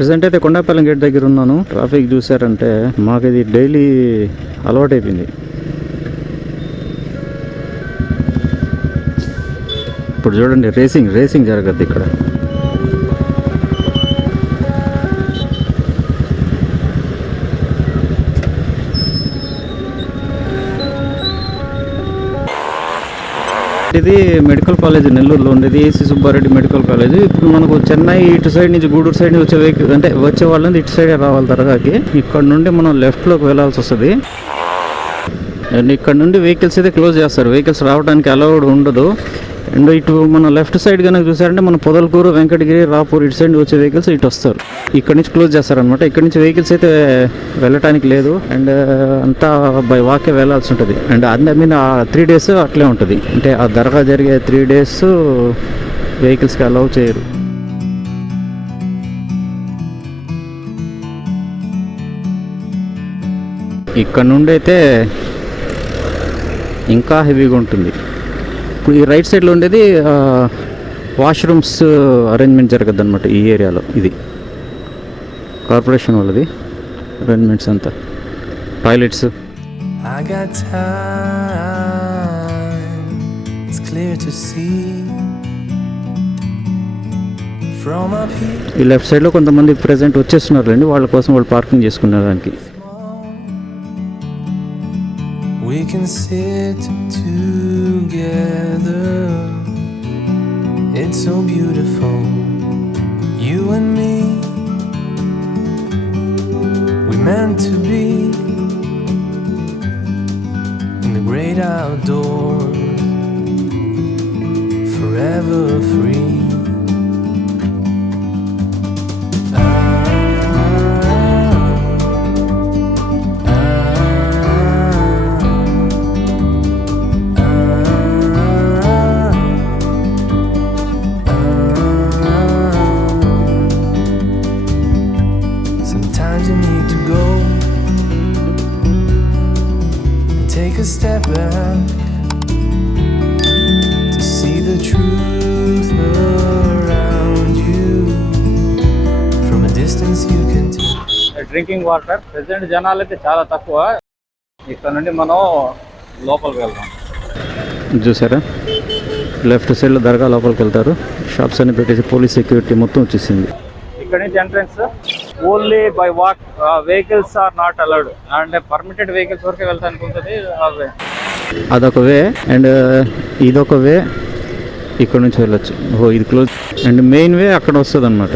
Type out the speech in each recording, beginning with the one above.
ప్రెసెంట్ అయితే కొండాపల్లి గేట్ దగ్గర ఉన్నాను. ట్రాఫిక్ చూసారంటే మాకు ఇది డైలీ అలవాటైపోయింది. ఇప్పుడు చూడండి రేసింగ్ జరగద్దు ఇక్కడ. ఇది మెడికల్ కాలేజ్ నెల్లూరులో ఉండేది, ఏసీ సుబ్బారెడ్డి మెడికల్ కాలేజ్. ఇప్పుడు మనకు చెన్నై ఇటు సైడ్ నుంచి గూడూరు సైడ్ నుంచి వచ్చే వెహికల్ అంటే వచ్చే వాళ్ళని ఇటు సైడ్ రావాలి దర్గాకి. ఇక్కడ నుండి మనం లెఫ్ట్లోకి వెళ్ళాల్సి వస్తుంది. అండ్ ఇక్కడ నుండి వెహికల్స్ అయితే క్లోజ్ చేస్తారు, వెహికల్స్ రావడానికి అలౌడ్ ఉండదు. అండ్ ఇటు మన లెఫ్ట్ సైడ్ కనుక చూసారంటే మన పొదలకూరు, వెంకటగిరి, రాపూర్ ఇటు సైడ్ వచ్చే వెహికల్స్ ఇటు వస్తారు. ఇక్కడ నుంచి క్లోజ్ చేస్తారనమాట. ఇక్కడ నుంచి వెహికల్స్ అయితే వెళ్ళటానికి లేదు. అండ్ అంతా బై వాకే వెళ్ళాల్సి ఉంటుంది. అండ్ మీన్ 3 days అట్లే ఉంటుంది. అంటే ఆ దర్గా జరిగే 3 days వెహికల్స్కి అలౌ చేయరు. ఇక్కడ నుండి అయితే ఇంకా హెవీగా ఉంటుంది. ఇప్పుడు ఈ రైట్ సైడ్లో ఉండేది వాష్రూమ్స్ అరేంజ్మెంట్ జరగద్దు అనమాట ఈ ఏరియాలో. ఇది కార్పొరేషన్ వాళ్ళది అరేంజ్మెంట్స్ అంతా, టాయిలెట్స్. ఈ లెఫ్ట్ సైడ్లో కొంతమంది ప్రెజెంట్ వచ్చేస్తున్నారు అండి, వాళ్ళ కోసం వాళ్ళు పార్కింగ్ చేసుకునే దానికి. We can sit together. It's so beautiful, you and me. We meant to be in the great outdoors, forever free. A step back to see the truth around you. From a distance you can tell. Drinking water present జనాలు అయితే చాలా తక్కువ. ఇక్కడ నుండి మనం లోపలికి వెళ్దాం. చూసారా లెఫ్ట్ సైడ్లో దర్గా లోపలికి వెళ్తారు. షాప్స్ అన్ని పెట్టేసి పోలీస్ సెక్యూరిటీ మొత్తం వచ్చేసింది. ఇక్కడ నుంచి entrance only by walk, vehicles are not allowed. And permitted vehicles వరకే వెళ్తానికి ఉంటుంది. అదొక వే అండ్ ఇదొక వే, ఇక్కడ నుంచి వెళ్ళొచ్చు. ఇది క్లోజ్. అండ్ మెయిన్ వే అక్కడ వస్తుంది అనమాట.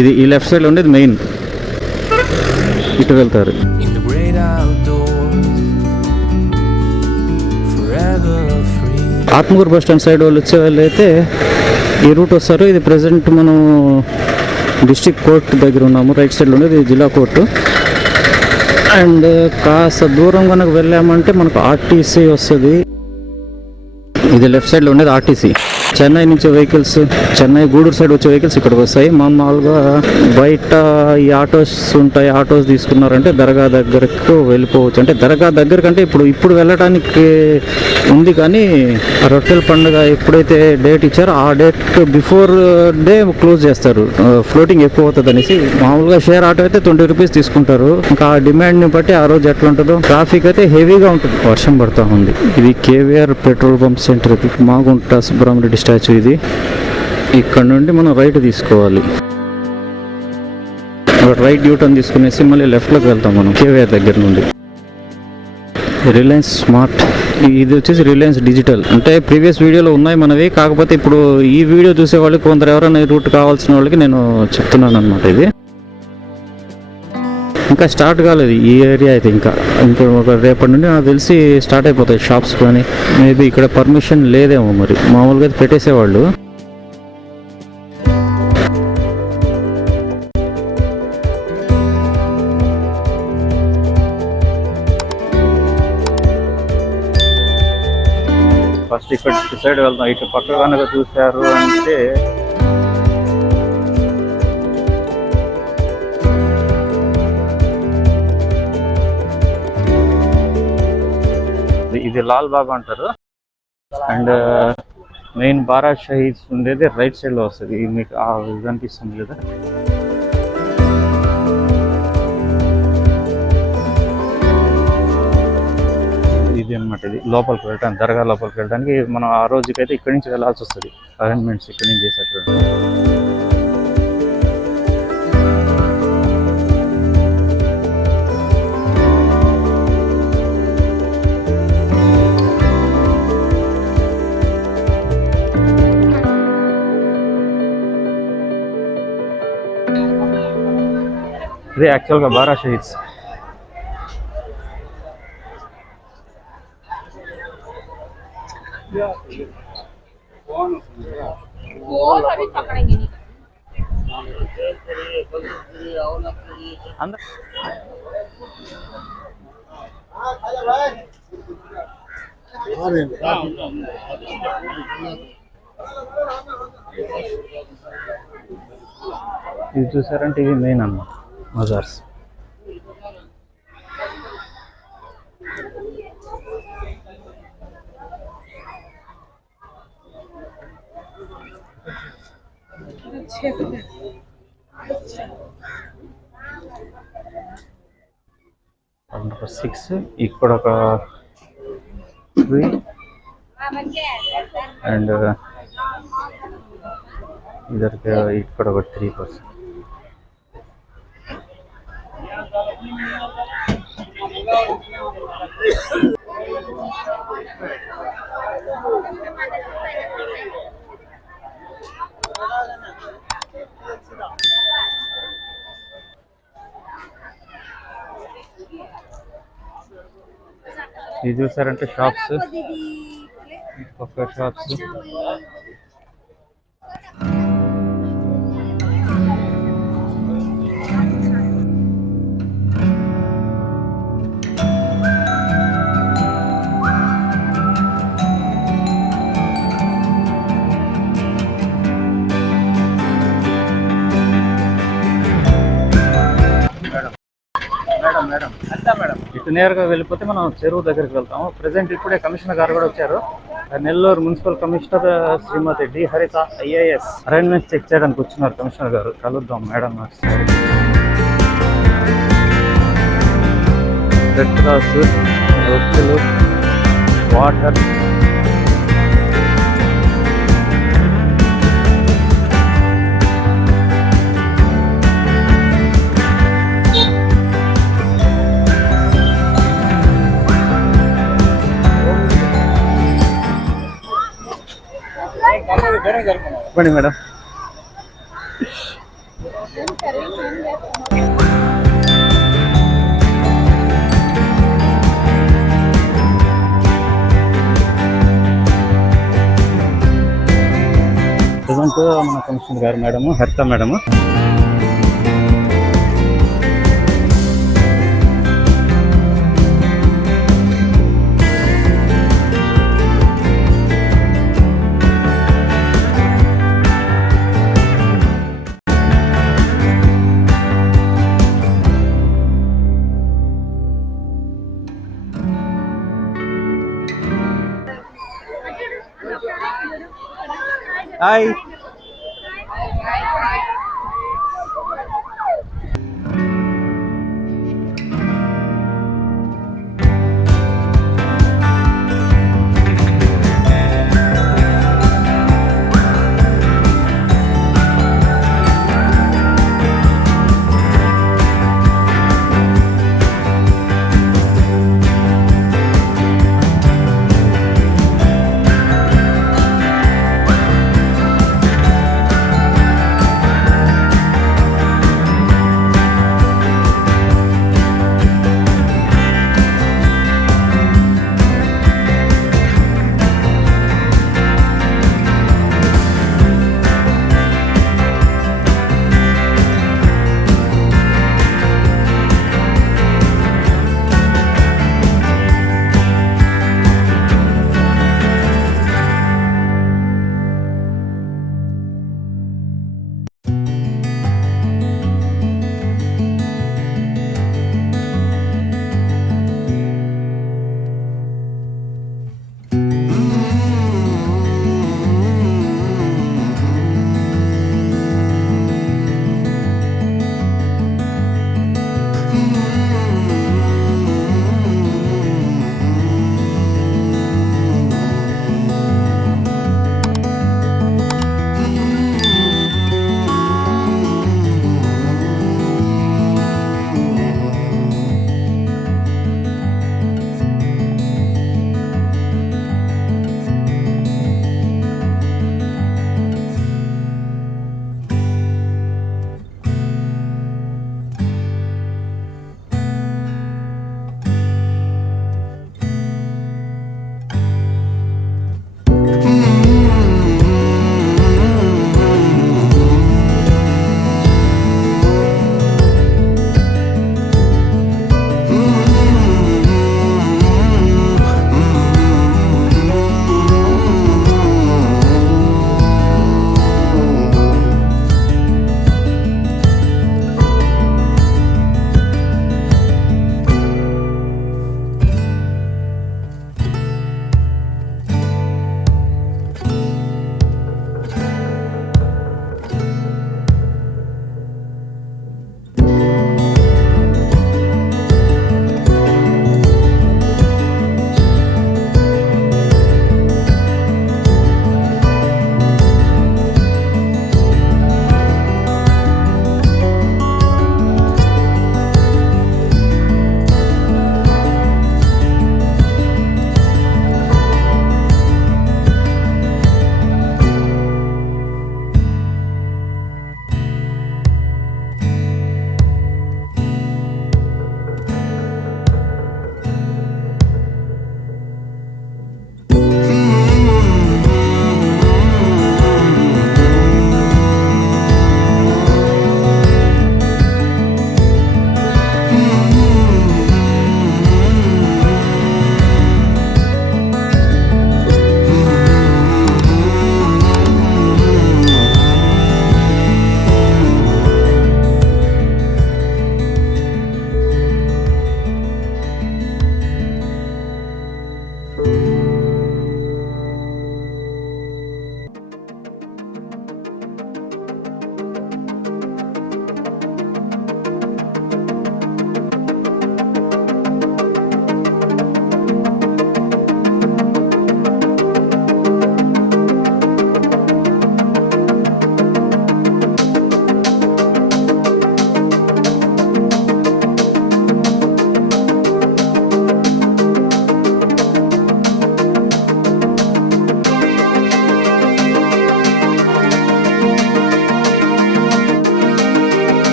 ఇది ఈ లెఫ్ట్ సైడ్లో ఉండేది మెయిన్, ఇటు వెళ్తారు. ఆత్మకూరు బస్ స్టాండ్ సైడ్ వాళ్ళు వచ్చే వాళ్ళు అయితే ఈ రూట్ వస్తారు. ఇది ప్రెసెంట్ మనం డిస్ట్రిక్ట్ కోర్టు దగ్గర ఉన్నాము. రైట్ సైడ్లో ఉండేది జిల్లా కోర్టు. అండ్ కాస్త దూరం కనుక వెళ్ళామంటే మనకు ఆర్టీసీ వస్తుంది. ఇది లెఫ్ట్ సైడ్లో ఉండేది ఆర్టీసీ. చెన్నై నుంచి వెహికల్స్, చెన్నై గూడూరు సైడ్ వచ్చే వెహికల్స్ ఇక్కడికి వస్తాయి. మామూలుగా బయట ఈ ఆటోస్ ఉంటాయి, ఆటోస్ తీసుకున్నారంటే దర్గా దగ్గరకు వెళ్ళిపోవచ్చు. అంటే దర్గా దగ్గర కంటే ఇప్పుడు వెళ్ళడానికి ఉంది, కానీ రొట్టెల పండుగ ఎప్పుడైతే డేట్ ఇచ్చారో ఆ డేట్ బిఫోర్ డే క్లోజ్ చేస్తారు. ఫ్లోటింగ్ ఎక్కువ అవుతుంది అనేసి. మామూలుగా షేర్ ఆటో అయితే 20 రూపీస్ తీసుకుంటారు. ఇంకా ఆ డిమాండ్ని బట్టి ఆ రోజు ఎట్లా ఉంటుందో. ట్రాఫిక్ అయితే హెవీగా ఉంటుంది. వర్షం పడుతూ ఉంది. ఇది కేవీఆర్ పెట్రోల్ పంప్ సెంటర్. ఇది మాగుంట సుబ్రహ్మరెడ్డి స్టాచ్యూ. ఇది ఇక్కడ నుండి మనం రైట్ తీసుకోవాలి. రైట్ యూటర్న్ తీసుకునేసి మళ్ళీ లెఫ్ట్లోకి వెళ్తాం మనం కేవీఆర్ దగ్గర నుండి. రిలయన్స్ స్మార్ట్, ఇది వచ్చేసి రిలయన్స్ డిజిటల్. అంటే ప్రీవియస్ వీడియోలో ఉన్నాయి మనవి, కాకపోతే ఇప్పుడు ఈ వీడియో చూసే వాళ్ళకి కొందరు ఎవరైనా రూట్ కావాల్సిన వాళ్ళకి నేను చెప్తున్నాను అనమాట. ఇది ఇంకా స్టార్ట్ కాలేదు ఈ ఏరియా అయితే. ఇంకా రేపటి నుండి నాకు తెలిసి స్టార్ట్ అయిపోతాయి షాప్స్. కానీ మేబీ ఇక్కడ పర్మిషన్ లేదేమో, మరి మామూలుగా పెట్టేసేవాళ్ళు. ఫస్ట్ ఇక్కడ సైడ్ వెళ్దాం. ఇటు పక్క కనుక చూశారు అంటే ఇది లాల్ బాబా అంటారు. అండ్ మెయిన్ బారా షహీద్ ఉండేది రైట్ సైడ్లో వస్తుంది. మీకు కనిపిస్తుంది కదా. ఇది అనమాట. ఇది లోపలికి వెళ్ళడానికి, దర్గా లోపలికి వెళ్ళడానికి మనం ఆ రోజుకైతే ఇక్కడి నుంచి వెళ్ళాల్సి వస్తుంది. అరేంజ్మెంట్స్ ఇక్కడి నుంచి చేసేటప్పుడు. ఇది యాక్చువల్గా బారా షహీద్స్. ఇది చూసారంటే ఇది మెయిన్ అన్నమాట మజార్స్. నెంబర్ 6 ఇక్కడ ఒక 3 అండ్ ఇద్దరికి ఇక్కడ ఒక 3%. ఇది చూసారంటే షాప్స్, ఒక్క షాప్స్. ఇటు నేరుగా వెళ్ళిపోతే మనం చెరువు దగ్గరికి వెళ్తాము. ప్రజెంట్ ఇప్పుడే కమిషనర్ గారు కూడా వచ్చారు. నెల్లూరు మున్సిపల్ కమిషనర్ శ్రీమతి డి హరిత ఐఏఎస్ అరేంజ్మెంట్స్ చెక్ చేయడానికి వచ్చినారు కమిషనర్ గారు. కలుద్దాం మేడం. రెడ్ క్రాస్, వ్యక్తులు, వాటర్, చెప్పండి మేడం. ప్రజెంట్ మన కమిషనర్ గారు మేడము హరిత మేడము. హాయ్.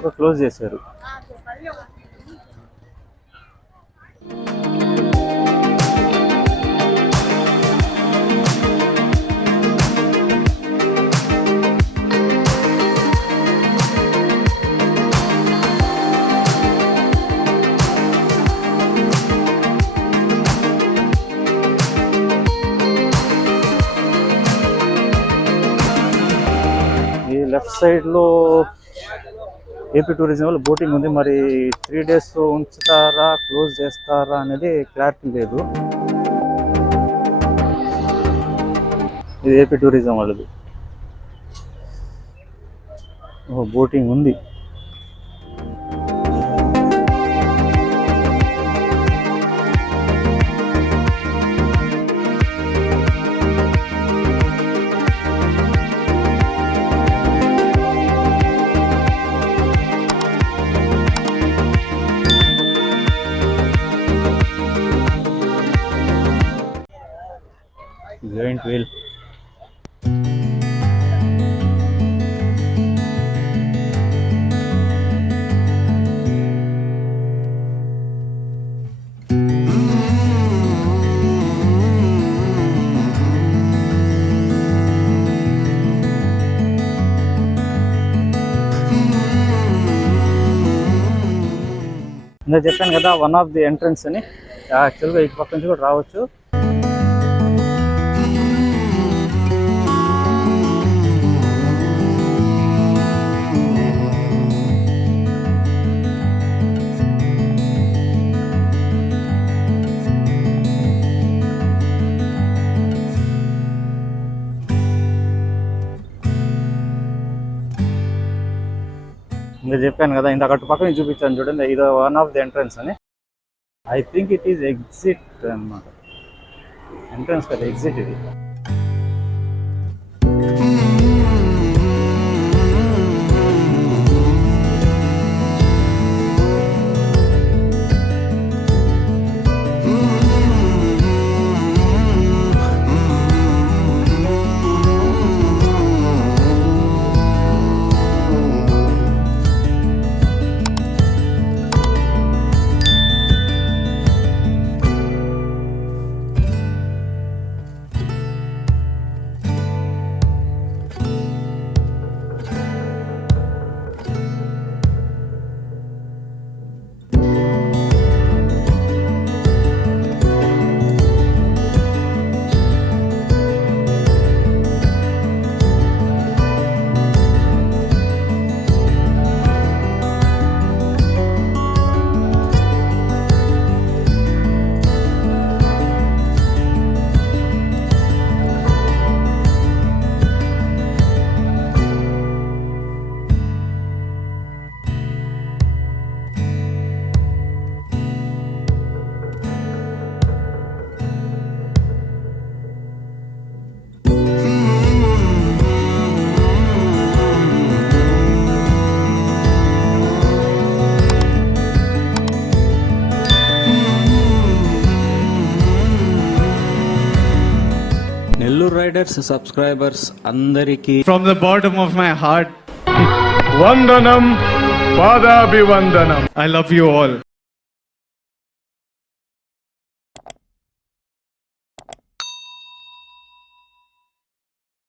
పక్క క్లోజ్ చేశారు. ఈ లెఫ్ట్ సైడ్లో ఏపీ టూరిజం వల్ల బోటింగ్ ఉంది. మరి 3 days ఉంచుతారా, క్లోజ్ చేస్తారా అనేది క్లారిటీ లేదు. ఇది ఏపీ టూరిజం వాళ్ళది. బోటింగ్ ఉంది. Giant whale. నేను చెప్పాను కదా, వన్ ఆఫ్ ది ఎంట్రన్స్ అని. యాక్చువల్గా ఇటు పక్క నుంచి కూడా రావచ్చు. ఇంకా చెప్పాను కదా, ఇంత అటు పక్కన చూపించాను చూడండి, ఇది వన్ ఆఫ్ ది ఎంట్రన్స్ అని. I think it is exit అన్నమాట. ఎంట్రన్స్ కదా, ఎగ్జిట్ ఇది. Nellore Riders subscribers అందరికీ from the bottom of my heart, Vandanam, Padabhivandanam. I love you all.